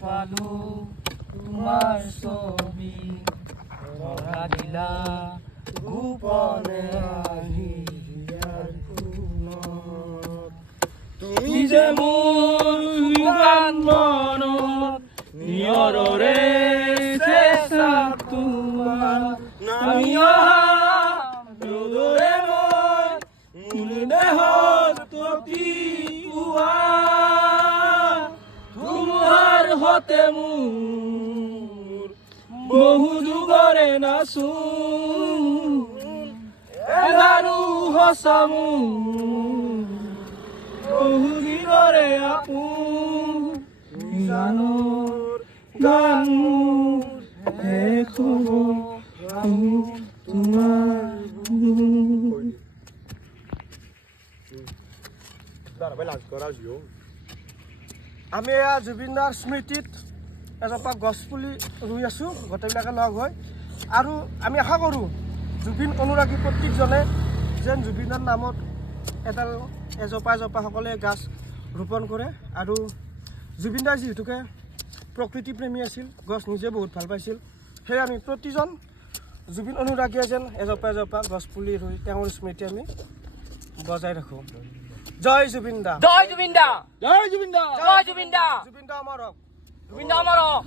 পালো তোমাৰ ছবি মৰা দিলা গোপনে আহি হিয়াৰ কোণত। তুমি যে মোৰ গান মনত নিয়ৰৰে চেঁচা তোমাৰ নামি অহা ৰ'দৰে মই মোৰ দেহত ততিওৱা ধুমুহাৰ হতে মোৰ বহু যুগৰে নাচোন এধাৰো সঁচা মোৰ বহু দিনৰে আপোন গানৰ গান শেষ হ'ব আহো তোমাৰ আমি এয়া জুবিনদাৰ স্মৃতিত এজোপা গছপুলি ৰুই আছোঁ গোটেইবিলাকে লগ হৈ। আৰু আমি আশা কৰোঁ জুবিন অনুৰাগী প্ৰত্যেকজনে যেন জুবিনৰ নামত এজোপা সকলোৱে গাছ ৰোপণ কৰে। আৰু জুবিনদাৰ যিহেতুকে প্ৰকৃতিপ্ৰেমী আছিল, গছ নিজে বহুত ভাল পাইছিল, সেয়ে আমি প্ৰতিজন জুবিন অনুৰাগীয়ে যেন এজোপা গছপুলি ৰুই তেওঁৰ স্মৃতি আমি বজাই ৰাখোঁ। জয় জুবিন দা, জয় জুবিন দা, জয় জুবিন দা, জয় জুবিন দা, জুবিন দা অমৰ হওক। জুবিন দা অমৰ হওক।